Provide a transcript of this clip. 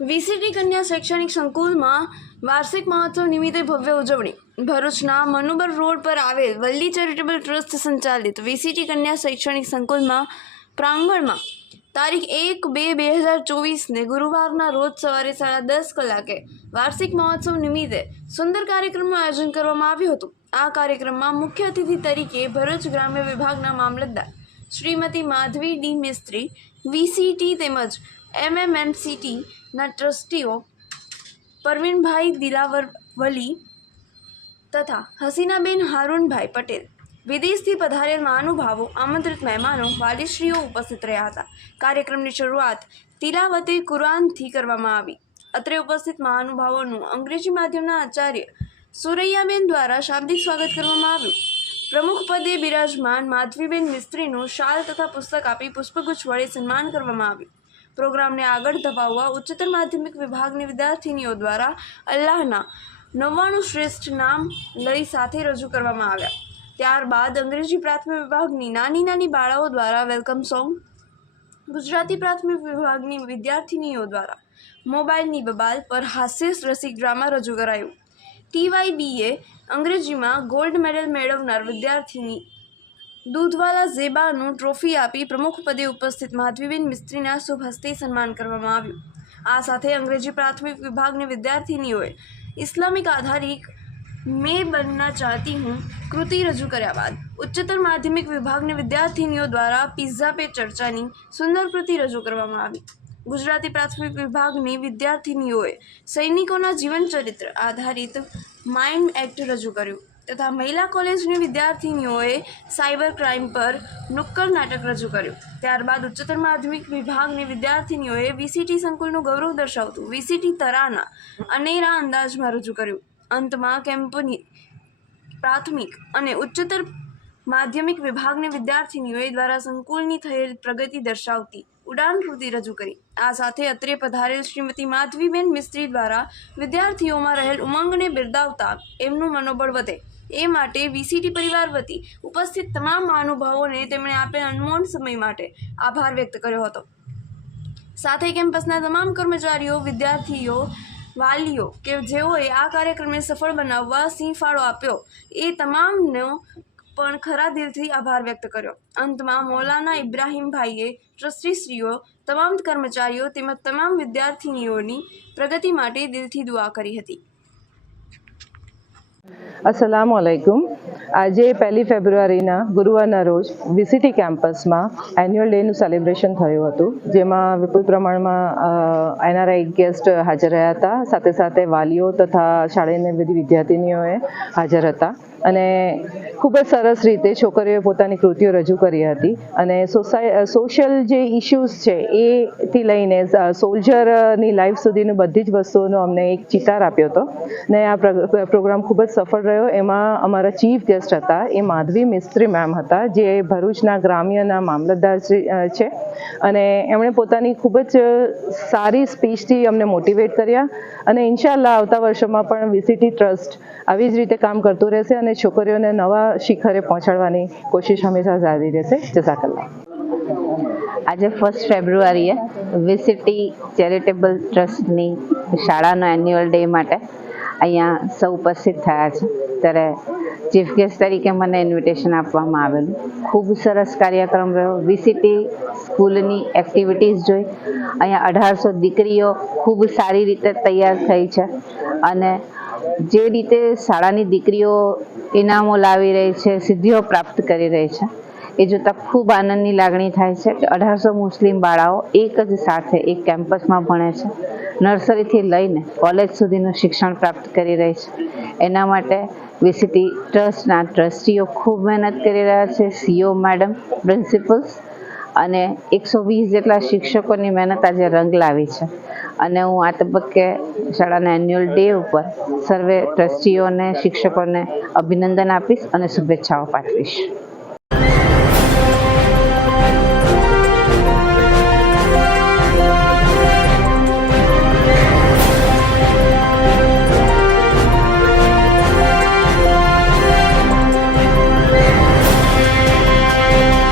VCT કન્યા શૈક્ષણિક સંકુલમાં વાર્ષિક મહોત્સવ નિમિત્તે ભવ્ય ઉજવણી. ભરૂચના મનુબર રોડ પર આવેલ વલ્લી ચેરિટેબલ ટ્રસ્ટ સંચાલિત વીસીટી કન્યા શૈક્ષણિક સંકુલમાં પ્રાંગણમાં તારીખ એક બે બે હજાર ચોવીસને ગુરુવારના રોજ સવારે સાડા દસ કલાકે વાર્ષિક મહોત્સવ નિમિત્તે સુંદર કાર્યક્રમનું આયોજન કરવામાં આવ્યું હતું. આ કાર્યક્રમમાં મુખ્ય અતિથિ તરીકે ભરૂચ ગ્રામ્ય વિભાગના મામલતદાર શ્રીમતી માધવી ડી મિસ્ત્રી, વીસીટી તેમજ એમએમએમસીટીના ટ્રસ્ટીઓ પરવીનભાઈ દિલાવર વલી તથા હસીનાબેન હારૂનભાઈ પટેલ. વિદેશથી પધારેલ મહાનુભાવો, આમંત્રિત મહેમાનો, વાલીશ્રીઓ ઉપસ્થિત રહ્યા હતા. કાર્યક્રમની શરૂઆત તિલાવતે કુરાનથી કરવામાં આવી. અત્રે ઉપસ્થિત મહાનુભાવોનું અંગ્રેજી માધ્યમના આચાર્ય સુરૈયાબેન દ્વારા શાબ્દિક સ્વાગત કરવામાં આવ્યું. પ્રમુખ પદે બિરાજમાન માધવીબેન મિસ્ત્રીનું શાલ તથા પુસ્તક આપી પુષ્પગુચ્છ વડે સન્માન કરવામાં આવ્યું. પ્રોગ્રામને આગળ ધપાવવા ઉચ્ચતર માધ્યમિક વિભાગની વિદ્યાર્થીનીઓ દ્વારા અલ્લાહના નવ્વાણું શ્રેષ્ઠ નામ લઈ સાથે રજૂ કરવામાં આવ્યા. ત્યારબાદ અંગ્રેજી પ્રાથમિક વિભાગની નાની નાની બાળાઓ દ્વારા વેલકમ સોંગ, ગુજરાતી પ્રાથમિક વિભાગની વિદ્યાર્થીનીઓ દ્વારા મોબાઈલની બબાલ પર હાસ્ય રસિક ડ્રામા રજૂ કરાયું. ટીવાયબીએ અંગ્રેજીમાં ગોલ્ડ મેડલ મેળવનાર વિદ્યાર્થીની દૂધવાલા ઝેબાનું ટ્રોફી આપી પ્રમુખપદે ઉપસ્થિત માધવીબેન મિસ્ત્રીના શુભ હસ્તે સન્માન કરવામાં આવ્યું. આ સાથે અંગ્રેજી પ્રાથમિક વિભાગની વિદ્યાર્થીનીઓએ ઇસ્લામિક આધારિત મેં બનના ચાહતી હું કૃતિ રજૂ કર્યા બાદ ઉચ્ચતર માધ્યમિક વિભાગની વિદ્યાર્થીનીઓ દ્વારા પિઝા પે ચર્ચાની સુંદર કૃતિ રજૂ કરવામાં આવી. ગુજરાતી પ્રાથમિક વિભાગની વિદ્યાર્થીનીઓએ સૈનિકોના જીવન ચરિત્ર આધારિત માઇન્ડ એક્ટ રજૂ કર્યું તથા મહિલા કોલેજની વિદ્યાર્થીનીઓએ સાયબર ક્રાઇમ પર નુક્કડ નાટક રજૂ કર્યું. ત્યારબાદ ઉચ્ચતર માધ્યમિક વિભાગની વિદ્યાર્થીનીઓએ વીસીટી સંકુલનું ગૌરવ દર્શાવતું વીસીટી તરાના અનેરા અંદાજમાં રજૂ કર્યું. અંતમાં કેમ્પની પ્રાથમિક અને ઉચ્ચતર માધ્યમિક વિભાગની વિદ્યાર્થીનીઓએ દ્વારા સંકુલની થયેલ પ્રગતિ દર્શાવતી ઉડાન કૃતિ રજૂ કરી. આ સાથે અત્રે પધારેલ શ્રીમતી માધવીબેન મિસ્ત્રી દ્વારા વિદ્યાર્થીઓમાં રહેલ ઉમંગને બિરદાવતા એમનું મનોબળ વધે. એ માટે વીસીટી પરિવાર વતી ઉપસ્થિત તમામ મહાનુભાવોને તેમણે આપેલ અનમોલ સમય માટે આભાર વ્યક્ત કર્યો હતો. સાથે કેમ્પસના તમામ કર્મચારીઓ, વિદ્યાર્થીઓ, વાલીઓ કે જેઓએ આ કાર્યક્રમને સફળ બનાવવા સિંહ ફાળો આપ્યો, એ તમામનો પણ ખરા દિલથી આભાર વ્યક્ત કર્યો. અંતમાં મૌલાના ઇબ્રાહીમભાઈએ ટ્રસ્ટીશ્રીઓ, તમામ કર્મચારીઓ તેમજ તમામ વિદ્યાર્થીનીઓની પ્રગતિ માટે દિલથી દુઆ કરી હતી. અસલામ વાલેકુમ આજે પહેલી ફેબ્રુઆરીના ગુરુવારના રોજ વીસીટી કેમ્પસમાં એન્યુઅલ ડેનું સેલિબ્રેશન થયું હતું, જેમાં વિપુલ પ્રમાણમાં એનઆરઆઈ ગેસ્ટ હાજર રહ્યા હતા. સાથે સાથે વાલીઓ તથા શાળાની બધી વિદ્યાર્થીનીઓએ હાજર હતા. અને ખૂબ જ સરસ રીતે છોકરીઓએ પોતાની કૃતિઓ રજૂ કરી હતી અને સોસાય સોશિયલ જે ઇશ્યુઝ છે, એથી લઈને સોલ્જરની લાઈફ સુધીનું બધી જ વસ્તુઓનો અમને એક ચિતાર આપ્યો હતો. ને આ પ્ર- પ્રોગ્રામ ખૂબ જ સફળ રહ્યો. એમાં અમારા ચીફ ગેસ્ટ હતા, એ માધવી મિસ્ત્રી મેમ હતા, જે ભરૂચના ગ્રામ્યના મામલતદાર છે. અને એમણે પોતાની ખૂબ જ સારી સ્પીચથી અમને મોટિવેટ કર્યા. અને ઇન્શાલ્લાહ આવતા વર્ષોમાં પણ વીસીટી ટ્રસ્ટ આવી જ રીતે કામ કરતું રહેશે અને છોકરીઓને નવા શિખરે પહોંચાડવાની કોશિશ હંમેશા જારી રહેશે. જઝાકલ્લા આજે ફર્સ્ટ ફેબ્રુઆરીએ વીસીટી ચેરિટેબલ ટ્રસ્ટની શાળાનો એન્યુઅલ ડે માટે અહીંયા સૌ ઉપસ્થિત થયા છે. ત્યારે ચીફ ગેસ્ટ તરીકે મને ઇન્વિટેશન આપવામાં આવેલું. ખૂબ સરસ કાર્યક્રમ રહ્યો. વીસીટી સ્કૂલની એક્ટિવિટીઝ જોઈ. અહીંયા અઢારસો દીકરીઓ ખૂબ સારી રીતે તૈયાર થઈ છે. અને જે રીતે શાળાની દીકરીઓ ઇનામો લાવી રહી છે, સિદ્ધિઓ પ્રાપ્ત કરી રહી છે, એ જોતાં ખૂબ આનંદની લાગણી થાય છે કે અઢારસો મુસ્લિમ બાળાઓ એક જ સાથે એક કેમ્પસમાં ભણે છે. નર્સરીથી લઈને કોલેજ સુધીનું શિક્ષણ પ્રાપ્ત કરી રહી છે. એના માટે વીસીટી ટ્રસ્ટના ટ્રસ્ટીઓ ખૂબ મહેનત કરી રહ્યા છે. સીઓ, મેડમ, પ્રિન્સિપલ્સ અને એકસો વીસ જેટલા શિક્ષકોની મહેનત આજે રંગ લાવી છે. અને હું આ તબક્કે શાળાના એન્યુઅલ ડે ઉપર સર્વે ટ્રસ્ટીઓને, શિક્ષકોને અભિનંદન આપીશ અને શુભેચ્છાઓ પાઠવીશ.